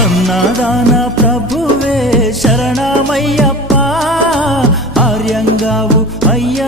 అన్నదాన ప్రభువే శరణమయ్యప్ప ఆర్యంగావు అయ్యా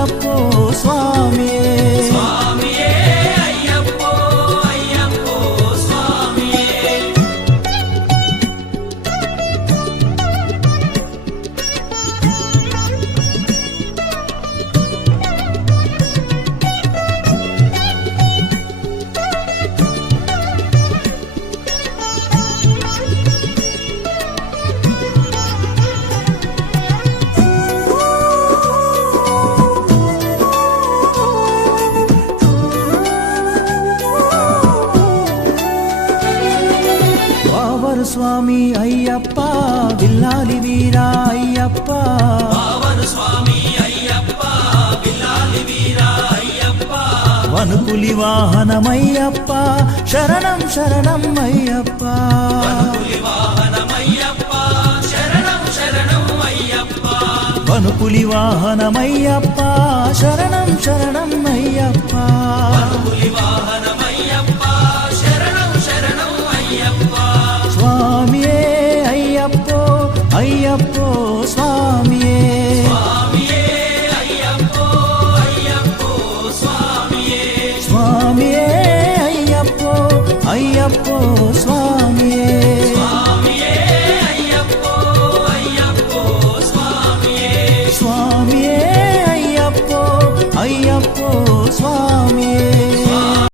ಅಯ್ಯಪ್ಪೋ ಸ್ವಾಮಿಯೇ ఆవరు స్వామి అయ్యప్ప విల్లాలి వీరా అయ్యప్ప ఆవరు స్వామి అయ్యప్ప విల్లాలి వీరా అయ్యప్ప వనుకులి వాహనమయ్యప్ప శరణం శరణం అయ్యప్ప వనుకులి వాహనమయ్యప్ప శరణం శరణం అయ్యప్ప వనుకులి వాహనమయ్యప్ప శరణం శరణం అయ్యప్ప Swami